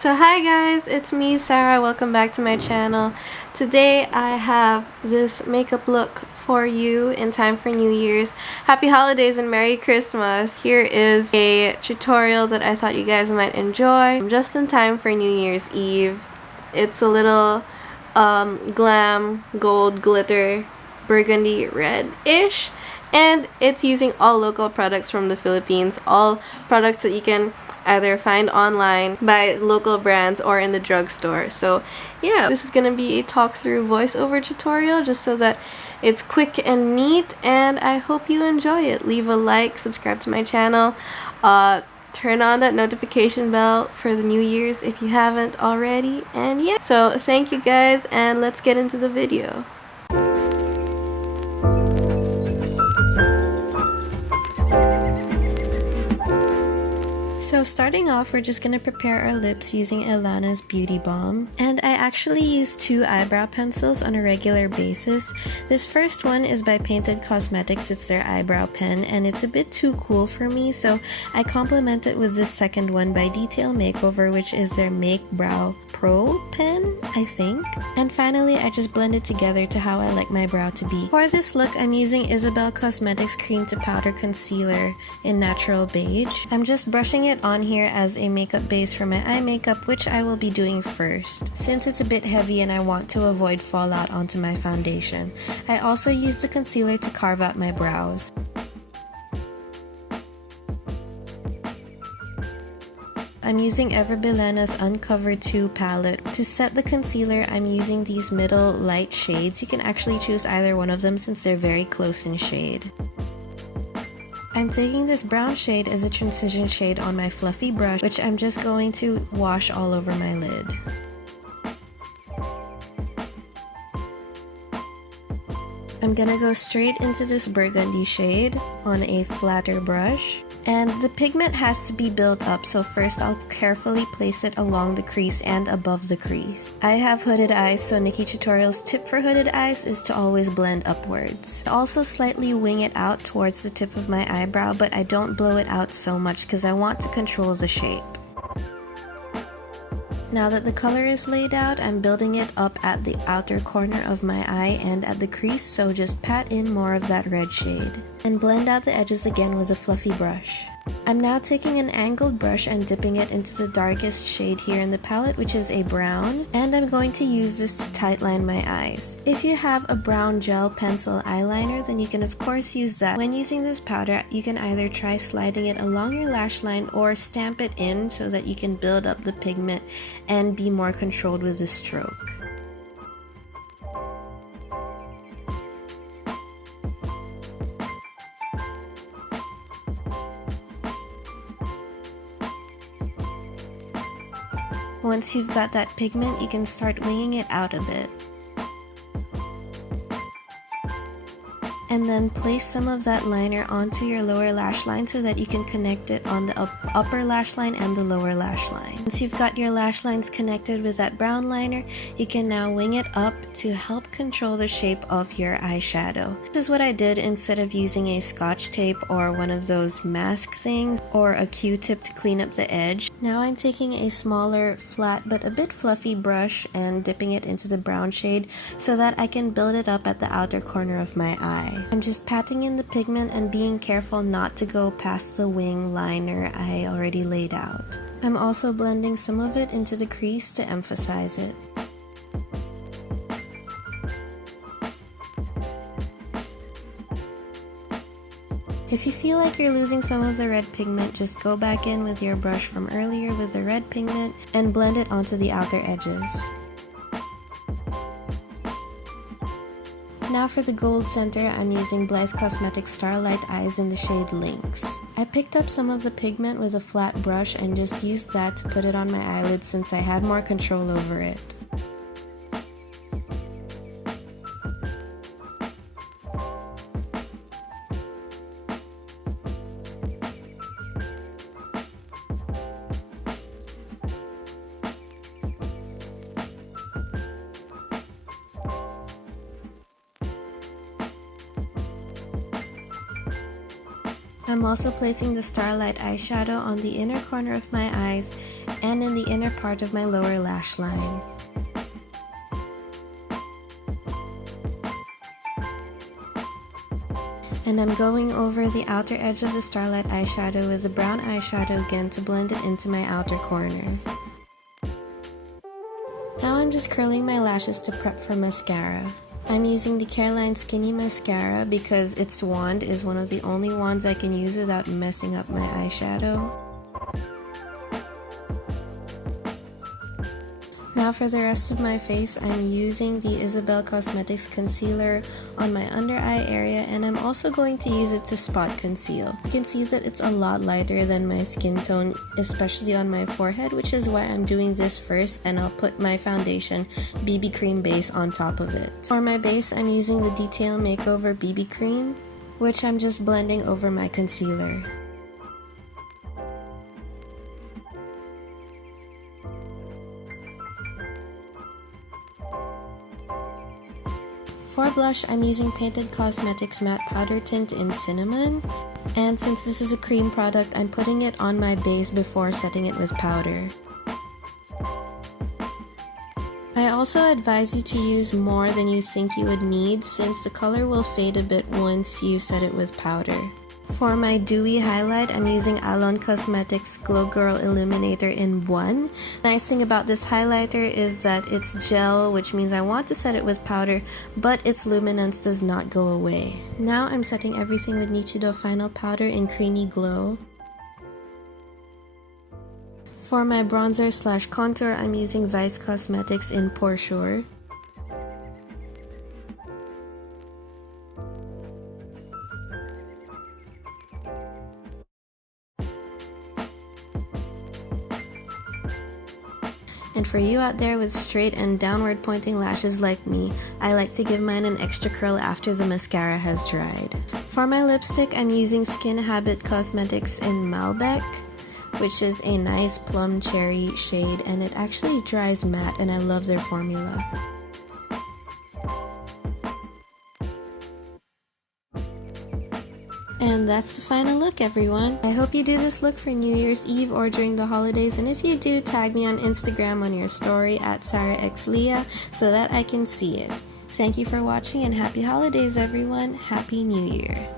So hi guys, it's me Sarah. Welcome back to my channel. Today I have this makeup look for you in time for New Year's. Happy holidays and Merry Christmas. Here is a tutorial that I thought you guys might enjoy just in time for New Year's Eve. It's a little glam gold glitter burgundy red-ish, and it's using all local products from the Philippines, all products that you can either find online by local brands or in the drugstore. So yeah, this is gonna be a talk through voiceover tutorial just so that it's quick and neat, and I hope you enjoy it. Leave a like, subscribe to my channel, turn on that notification bell for the New Year's if you haven't already, and yeah, so thank you guys and let's get into the video. So starting off, we're just going to prepare our lips using Elana's Beauty Balm. And I actually use two eyebrow pencils on a regular basis. This first one is by Painted Cosmetics. It's their eyebrow pen and it's a bit too cool for me, so I complement it with this second one by Detail Makeover, which is their Make Brow Pro pen, I think. And finally, I just blend it together to how I like my brow to be. For this look, I'm using Ysabelle Cosmetics Cream to Powder Concealer in Natural Beige. I'm just brushing it on here as a makeup base for my eye makeup, which I will be doing first, since it's a bit heavy and I want to avoid fallout onto my foundation. I also use the concealer to carve out my brows. I'm using Bilena's Uncover 2 palette. To set the concealer, I'm using these middle light shades. You can actually choose either one of them since they're very close in shade. I'm taking this brown shade as a transition shade on my fluffy brush, which I'm just going to wash all over my lid. I'm gonna go straight into this burgundy shade on a flatter brush. And the pigment has to be built up, so first I'll carefully place it along the crease and above the crease. I have hooded eyes, so Nikki Tutorial's tip for hooded eyes is to always blend upwards. I also slightly wing it out towards the tip of my eyebrow, but I don't blow it out so much because I want to control the shape. Now that the color is laid out, I'm building it up at the outer corner of my eye and at the crease, so just pat in more of that red shade. And blend out the edges again with a fluffy brush. I'm now taking an angled brush and dipping it into the darkest shade here in the palette, which is a brown, and I'm going to use this to tightline my eyes. If you have a brown gel pencil eyeliner, then you can of course use that. When using this powder, you can either try sliding it along your lash line or stamp it in so that you can build up the pigment and be more controlled with the stroke. Once you've got that pigment, you can start winging it out a bit. And then place some of that liner onto your lower lash line so that you can connect it on the upper lash line and the lower lash line. Once you've got your lash lines connected with that brown liner, you can now wing it up to help control the shape of your eyeshadow. This is what I did instead of using a scotch tape or one of those mask things or a Q-tip to clean up the edge. Now I'm taking a smaller, flat but a bit fluffy brush and dipping it into the brown shade so that I can build it up at the outer corner of my eye. I'm just patting in the pigment and being careful not to go past the wing liner I already laid out. I'm also blending some of it into the crease to emphasize it. If you feel like you're losing some of the red pigment, just go back in with your brush from earlier with the red pigment and blend it onto the outer edges. Now for the gold center, I'm using Blythe Cosmetics Starlight Eyes in the shade Lynx. I picked up some of the pigment with a flat brush and just used that to put it on my eyelids since I had more control over it. I'm also placing the Starlight eyeshadow on the inner corner of my eyes and in the inner part of my lower lash line. And I'm going over the outer edge of the Starlight eyeshadow with the brown eyeshadow again to blend it into my outer corner. Now I'm just curling my lashes to prep for mascara. I'm using the Careline Skinny Mascara because its wand is one of the only wands I can use without messing up my eyeshadow. Now for the rest of my face, I'm using the Ysabelle Cosmetics Concealer on my under eye area, and I'm also going to use it to spot conceal. You can see that it's a lot lighter than my skin tone, especially on my forehead, which is why I'm doing this first, and I'll put my foundation BB cream base on top of it. For my base, I'm using the Detail Makeover BB cream, which I'm just blending over my concealer. For blush, I'm using Painted Cosmetics Matte Powder Tint in Cinnamon, and since this is a cream product, I'm putting it on my base before setting it with powder. I also advise you to use more than you think you would need since the color will fade a bit once you set it with powder. For my dewy highlight, I'm using Alon Cosmetics Glow Girl Illuminator in Buwan. Nice thing about this highlighter is that it's gel, which means I want to set it with powder, but its luminance does not go away. Now I'm setting everything with Nichido Final Powder in Creamy Glow. For my bronzer slash contour, I'm using Vice Cosmetics in Porshur. And for you out there with straight and downward pointing lashes like me, I like to give mine an extra curl after the mascara has dried. For my lipstick, I'm using Skin Habit Cosmetics in Malbec, which is a nice plum cherry shade, and it actually dries matte, and I love their formula. And that's the final look, everyone. I hope you do this look for New Year's Eve or during the holidays, and if you do, tag me on Instagram on your story at SarahXLeah so that I can see it. Thank you for watching and happy holidays, everyone. Happy New Year.